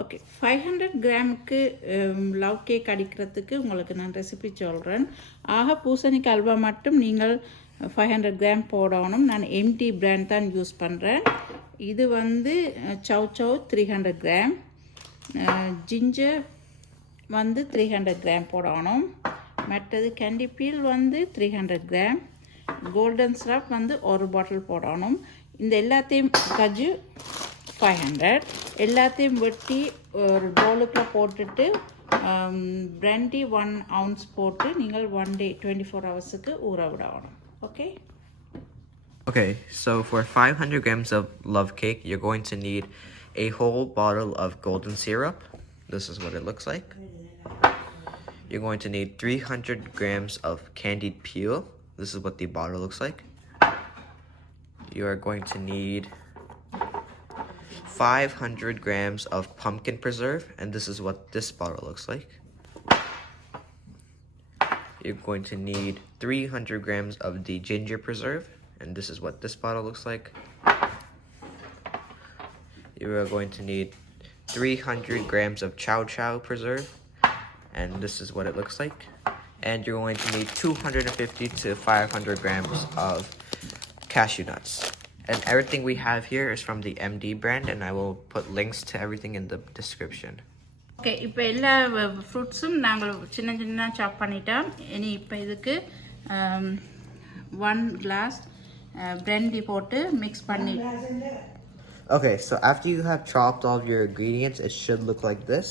Okay 500 கிராமுக்கு love cake அடிக்கிறதுக்கு உங்களுக்கு நான் ரெசிபி சொல்கிறேன். ஆக பூசணிக்காய் அல்வா மட்டும் நீங்கள் 500 கிராம் போடணும். நான் எம்டி பிராண்ட் தான் யூஸ் பண்ணுறேன். இது வந்து சவ் சவ் 300 கிராம், ஜிஞ்சர் வந்து 300 கிராம் போடணும். மற்றது கேண்டி பீல் வந்து 300 கிராம், கோல்டன் சிரப் வந்து ஒரு பாட்டில் போடணும். இந்த எல்லாத்தையும் கஜு 500 எல்லாத்தையும் வெட்டி ஒரு பவுலுக்குள்ள போட்டுட்டு பிராண்டி 1 ounce போட்டு நீங்கள் 1 day 24 ஹவர்ஸுக்கு ஊற விடணும். Okay. Okay, so for 500 grams of love cake, you're going to need a whole bottle of golden syrup. This is what it looks like. You're going to need 300 grams of candied peel. This is what the bottle looks like. You are going to need 500 grams of pumpkin preserve, and this is what this bottle looks like. You're going to need 300 grams of the ginger preserve, and this is what this bottle looks like. You are going to need 300 grams of chow chow preserve, and this is what it looks like. And you're going to need 250 to 500 grams of cashew nuts. And everything we have here is from the MD brand, and I will put links to everything in the description. Okay, இப்போ எல்லா ஃப்ரூட்ஸும் நாங்கள் சின்ன சின்ன சாப் பண்ணிட்டோம். இனி இப்போ இதுக்கு 1 glass பிராண்டி போட்டு மிக்ஸ் பண்ணி. Okay, so after you have chopped all of your ingredients, it should look like this.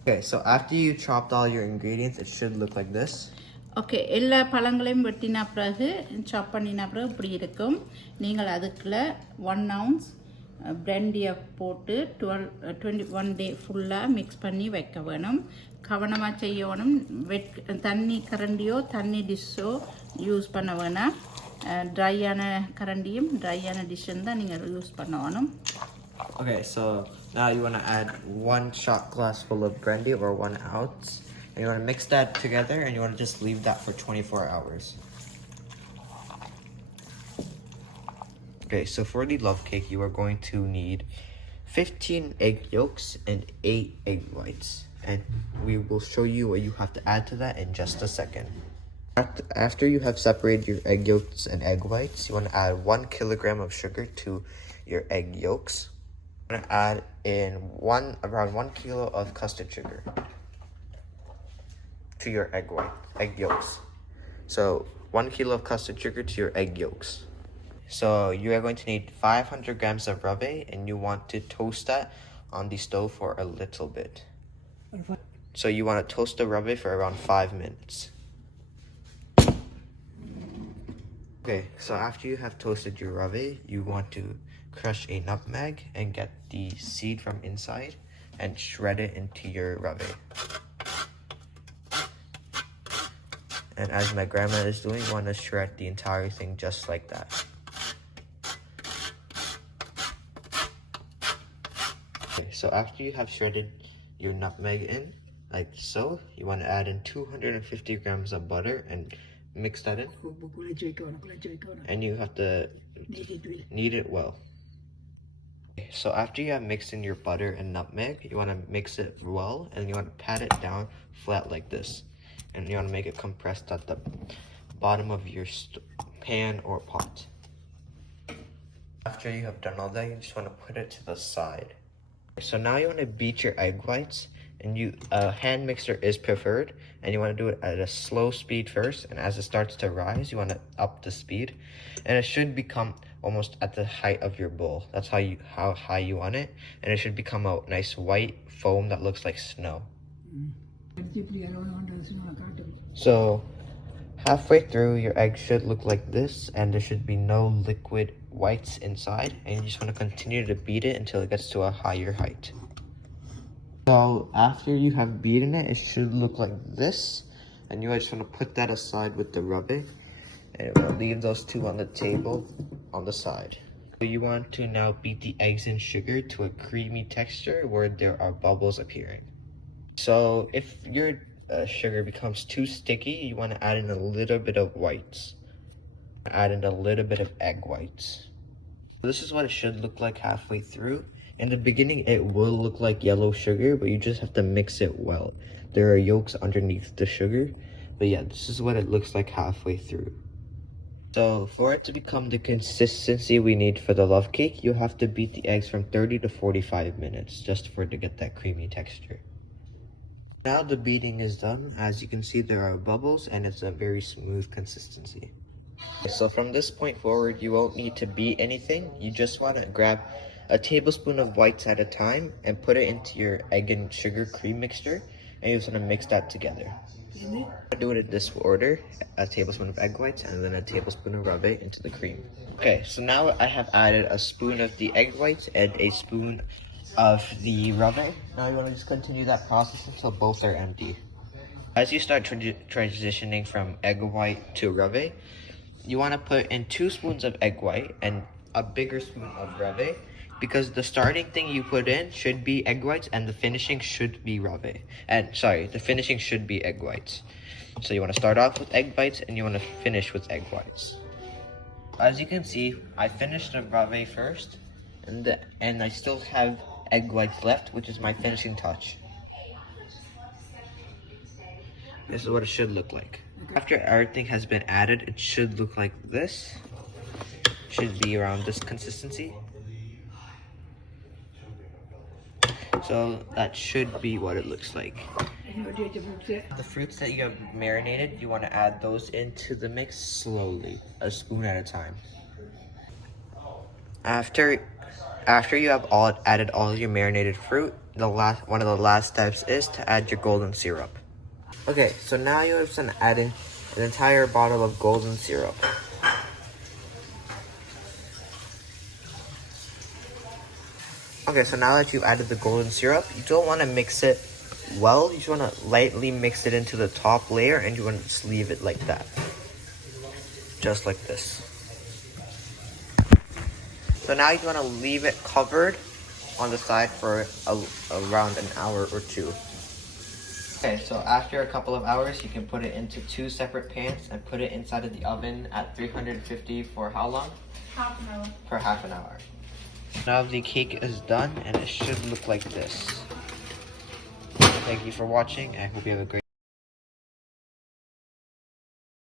Okay, so after you chopped all your ingredients, it should look like this. Okay, எல்லா பழங்களையும் வெட்டின பிறகு சாப் பண்ணின பிறகு இப்படி இருக்கும். நீங்கள் அதுக்குள்ள 1 ounce பிராண்டியை போட்டு 21 day ஃபுல்லாக மிக்ஸ் பண்ணி வைக்க வேணும். கவனமாக செய்யணும். தண்ணி கரண்டியோ தண்ணி டிஷ்ஷோ யூஸ் பண்ண வேணாம். ட்ரையான கரண்டியும் ட்ரையான டிஷ்ஷும் தான் நீங்கள் யூஸ் பண்ண வேணும். Okay, so now you want to add 1 shot glass full of brandy or 1 ounce. And you want to mix that together, and you want to just leave that for 24 hours. Okay, so for the love cake, you are going to need 15 egg yolks and 8 egg whites. And we will show you what you have to add to that in just a second. After you have separated your egg yolks and egg whites, you want to add 1 kilogram of sugar to your egg yolks. You want to add in around 1 kilo of custard sugar to your egg yolks. So 1 kilo of custard sugar to your egg yolks. So you are going to need 500 grams of rave, and you want to toast that on the stove for a little bit. So you want to toast the rave for around 5 minutes. Okay, so after you have toasted your rave, you want to crush a nutmeg and get the seed from inside and shred it into your rave. And as my grandma is doing, you want to shred the entire thing just like that. Okay, so after you have shredded your nutmeg in, like so, you want to add in 250 grams of butter and mix that in. And you have to knead it well. Okay, so after you have mixed in your butter and nutmeg, you want to mix it well, and you want to pat it down flat like this. And you want to make it compressed at the bottom of your pan or pot. After you have done all that, you just want to put it to the side. So now you want to beat your egg whites, and a hand mixer is preferred, and you want to do it at a slow speed first, and as it starts to rise, you want to up the speed, and it should become almost at the height of your bowl. That's how high you want it, and it should become a nice white foam that looks like snow. So halfway through, your egg should look like this, and there should be no liquid whites inside, and you just want to continue to beat it until it gets to a higher height. So after you have beaten it, it should look like this, and you just want to put that aside with the rubber, and we'll leave those two on the table on the side. So you want to now beat the eggs and sugar to a creamy texture where there are bubbles appearing. So if your sugar becomes too sticky, you want to add in a little bit of whites. Add in a little bit of egg whites. This is what it should look like halfway through. In the beginning, it will look like yellow sugar, but you just have to mix it well. There are yolks underneath the sugar, but yeah, this is what it looks like halfway through. So for it to become the consistency we need for the love cake, you have to beat the eggs from 30 to 45 minutes just for it to get that creamy texture. Now the beating is done. As you can see, there are bubbles and it's a very smooth consistency. So from this point forward, you won't need to beat anything. You just want to grab a tablespoon of whites at a time and put it into your egg and sugar cream mixture, and you just want to mix that together. Do it in this order: a tablespoon of egg whites and then a tablespoon of rave into the cream. Okay, so now I have added a spoon of the egg whites and a spoon of the rave. Now you want to just continue that process until both are empty. As you start transitioning from egg white to rave, you want to put in 2 spoons of egg white and a bigger spoon of rave, because the starting thing you put in should be egg whites and the finishing should be rave. And sorry, the finishing should be egg whites. So you want to start off with egg whites and you want to finish with egg whites. As you can see, I finished the rave first, and I still have egg whites left, which is my finishing touch. This is what it should look like. After everything has been added, it should look like this. Should be around this consistency. So that should be what it looks like. The fruits that you have marinated, you want to add those into the mix slowly, a spoon at a time. After you have added all your marinated fruit, one of the last steps is to add your golden syrup. Okay, so now you have to add in an entire bottle of golden syrup. Okay, so now that you've added the golden syrup, you don't want to mix it well. You just want to lightly mix it into the top layer, and you want to just leave it like that. Just like this. So now you want to leave it covered on the side for around an hour or 2. Okay, so after a couple of hours, you can put it into 2 separate pans and put it inside of the oven at 350 for how long? Half an hour. For half an hour. Now the cake is done and it should look like this. Thank you for watching. I hope you have a great